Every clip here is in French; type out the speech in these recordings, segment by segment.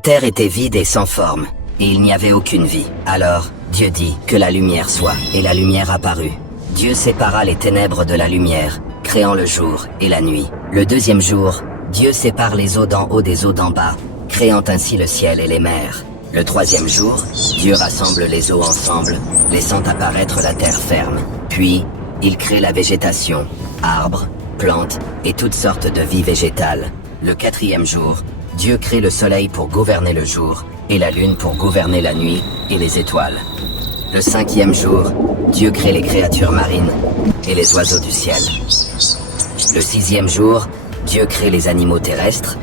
terre était vide et sans forme, et il n'y avait aucune vie. Alors, Dieu dit que la lumière soit, et la lumière apparut. Dieu sépara les ténèbres de la lumière, créant le jour et la nuit. Le deuxième jour, Dieu sépare les eaux d'en haut des eaux d'en bas, créant ainsi le ciel et les mers. Le troisième jour, Dieu rassemble les eaux ensemble, laissant apparaître la terre ferme. Puis, il crée la végétation, arbres, plantes et toutes sortes de vie végétale. Le quatrième jour, Dieu crée le soleil pour gouverner le jour, et la lune pour gouverner la nuit et les étoiles. Le cinquième jour, Dieu crée les créatures marines et les oiseaux du ciel. Le sixième jour, Dieu crée les animaux terrestres,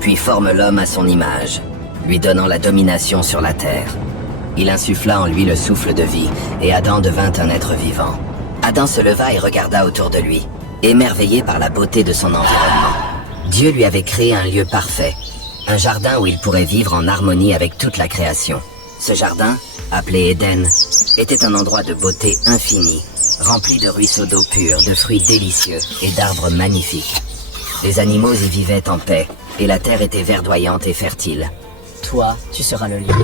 puis forme l'homme à son image, lui donnant la domination sur la terre. Il insuffla en lui le souffle de vie, et Adam devint un être vivant. Adam se leva et regarda autour de lui, émerveillé par la beauté de son environnement. Dieu lui avait créé un lieu parfait, un jardin où il pourrait vivre en harmonie avec toute la création. Ce jardin, appelé Éden, était un endroit de beauté infinie, rempli de ruisseaux d'eau pure, de fruits délicieux et d'arbres magnifiques. Les animaux y vivaient en paix, et la terre était verdoyante et fertile. Toi, tu seras le lion.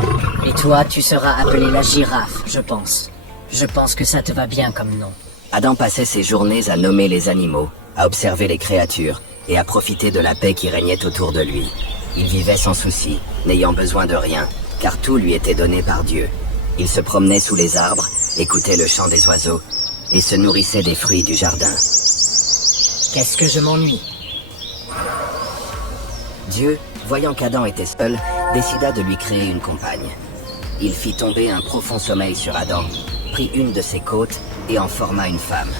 Et toi, tu seras appelé la girafe, je pense. Je pense que ça te va bien comme nom. Adam passait ses journées à nommer les animaux, à observer les créatures, et à profiter de la paix qui régnait autour de lui. Il vivait sans souci, n'ayant besoin de rien, car tout lui était donné par Dieu. Il se promenait sous les arbres, écoutait le chant des oiseaux, et se nourrissait des fruits du jardin. Qu'est-ce que je m'ennuie? Dieu, voyant qu'Adam était seul, décida de lui créer une compagne. Il fit tomber un profond sommeil sur Adam, prit une de ses côtes et en forma une femme.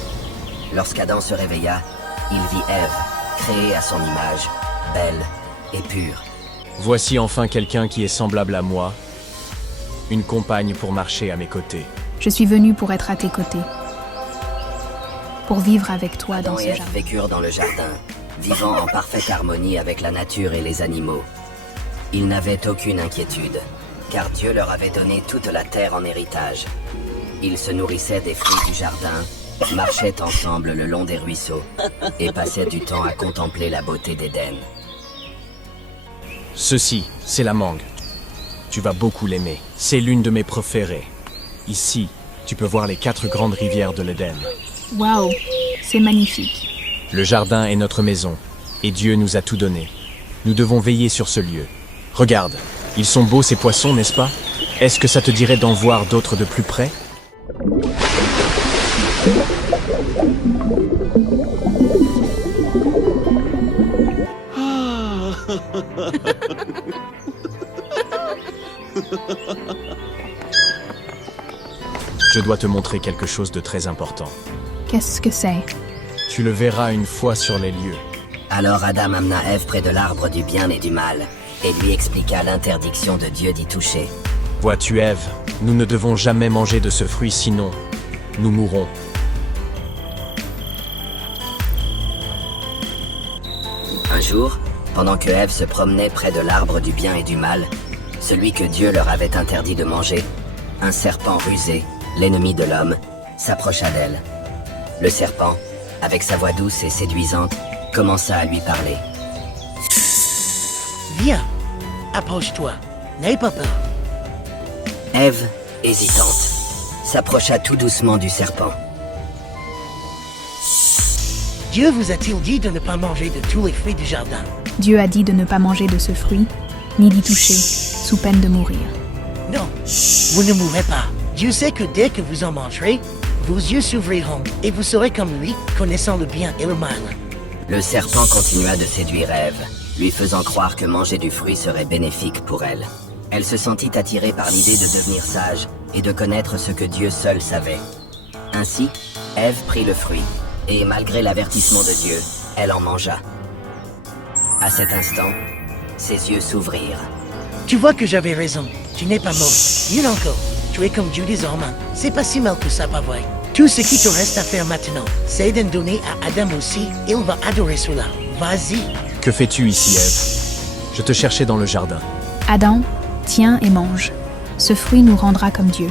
Lorsqu'Adam se réveilla, il vit Ève, créée à son image, belle et pure. Voici enfin quelqu'un qui est semblable à moi, une compagne pour marcher à mes côtés. Je suis venu pour être à tes côtés, pour vivre avec toi dans Adam ce et Ève jardin. vécurent dans le jardin, vivant en parfaite harmonie avec la nature et les animaux. Ils n'avaient aucune inquiétude, car Dieu leur avait donné toute la terre en héritage. Ils se nourrissaient des fruits du jardin, marchaient ensemble le long des ruisseaux, et passaient du temps à contempler la beauté d'Éden. Ceci, c'est la mangue. Tu vas beaucoup l'aimer. C'est l'une de mes préférées. Ici, tu peux voir les 4 grandes rivières de l'Éden. Waouh, c'est magnifique. Le jardin est notre maison, et Dieu nous a tout donné. Nous devons veiller sur ce lieu. Regarde, ils sont beaux ces poissons, n'est-ce pas? Est-ce que ça te dirait d'en voir d'autres de plus près? Je dois te montrer quelque chose de très important. Qu'est-ce que c'est? Tu le verras une fois sur les lieux. Alors Adam amena Ève près de l'arbre du bien et du mal, et lui expliqua l'interdiction de Dieu d'y toucher. Vois-tu, Ève, nous ne devons jamais manger de ce fruit, sinon nous mourrons. Un jour, pendant que Ève se promenait près de l'arbre du bien et du mal, celui que Dieu leur avait interdit de manger, un serpent rusé, l'ennemi de l'homme, s'approcha d'elle. Le serpent, avec sa voix douce et séduisante, commença à lui parler. Viens, approche-toi, n'aie pas peur. Ève, hésitante, s'approcha tout doucement du serpent. Dieu vous a-t-il dit de ne pas manger de tous les fruits du jardin? Dieu a dit de ne pas manger de ce fruit, ni d'y toucher, sous peine de mourir. Non, vous ne mourrez pas. Dieu sait que dès que vous en mangerez, vos yeux s'ouvriront et vous serez comme lui, connaissant le bien et le mal. Le serpent continua de séduire Ève, lui faisant croire que manger du fruit serait bénéfique pour elle. Elle se sentit attirée par l'idée de devenir sage et de connaître ce que Dieu seul savait. Ainsi, Ève prit le fruit, et malgré l'avertissement de Dieu, elle en mangea. À cet instant, ses yeux s'ouvrirent. Tu vois que j'avais raison, tu n'es pas mort. Mieux encore, tu es comme Dieu désormais. C'est pas si mal que ça, pas vrai? Tout ce qui te reste à faire maintenant, c'est d'en donner à Adam aussi, et on va adorer cela. Vas-y. Que fais-tu ici, Ève? Je te cherchais dans le jardin. Adam, tiens et mange. Ce fruit nous rendra comme Dieu.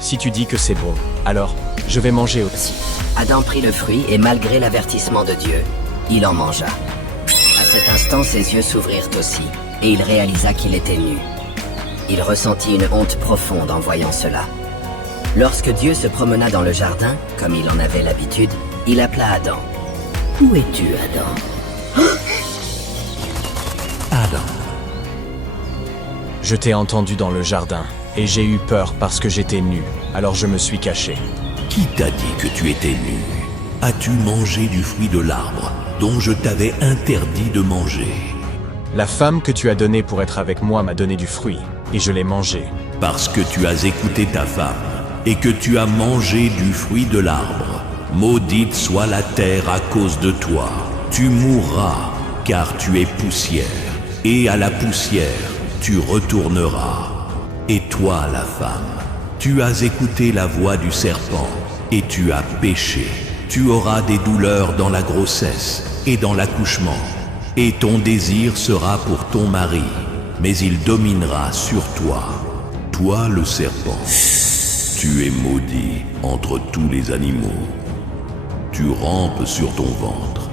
Si tu dis que c'est bon, alors je vais manger aussi. Adam prit le fruit et malgré l'avertissement de Dieu, il en mangea. À cet instant, ses yeux s'ouvrirent aussi, et il réalisa qu'il était nu. Il ressentit une honte profonde en voyant cela. Lorsque Dieu se promena dans le jardin, comme il en avait l'habitude, il appela Adam. « Où es-tu, Adam ?» Adam, Je t'ai entendu dans le jardin, et j'ai eu peur parce que j'étais nu, alors je me suis caché. qui t'a dit que tu étais nu? As-tu mangé du fruit de l'arbre dont je t'avais interdit de manger? La femme que tu as donnée pour être avec moi m'a donné du fruit, et je l'ai mangé. Parce que tu as écouté ta femme, et que tu as mangé du fruit de l'arbre. Maudite soit la terre à cause de toi. Tu mourras, car tu es poussière, et à la poussière tu retourneras. Et toi, la femme, tu as écouté la voix du serpent, et tu as péché. Tu auras des douleurs dans la grossesse et dans l'accouchement, et ton désir sera pour ton mari, mais il dominera sur toi. Toi, le serpent, tu es maudit entre tous les animaux. Tu rampes sur ton ventre,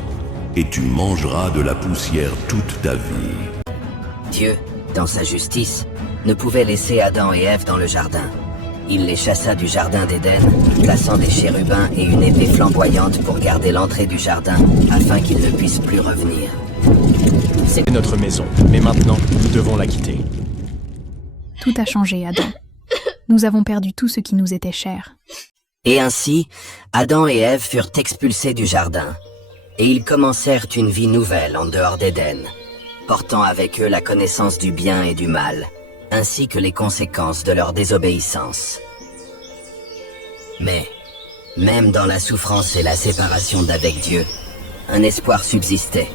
et tu mangeras de la poussière toute ta vie. Dieu, dans sa justice, ne pouvait laisser Adam et Ève dans le jardin. Il les chassa du jardin d'Éden, plaçant des chérubins et une épée flamboyante pour garder l'entrée du jardin, afin qu'ils ne puissent plus revenir. C'est notre maison, mais maintenant, nous devons la quitter. Tout a changé, Adam. Nous avons perdu tout ce qui nous était cher. Et ainsi, Adam et Ève furent expulsés du jardin, et ils commencèrent une vie nouvelle en dehors d'Éden, portant avec eux la connaissance du bien et du mal, ainsi que les conséquences de leur désobéissance. Mais, même dans la souffrance et la séparation d'avec Dieu, un espoir subsistait,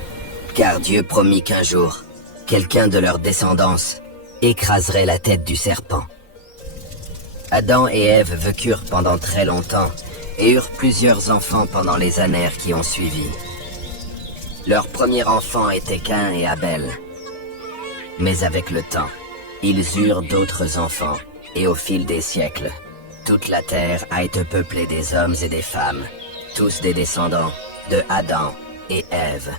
car Dieu promit qu'un jour, quelqu'un de leur descendance écraserait la tête du serpent. Adam et Ève vécurent pendant très longtemps et eurent plusieurs enfants pendant les années qui ont suivi. Leur premier enfant était Caïn et Abel. Mais avec le temps, ils eurent d'autres enfants, et au fil des siècles, toute la terre a été peuplée des hommes et des femmes, tous des descendants de Adam et Ève.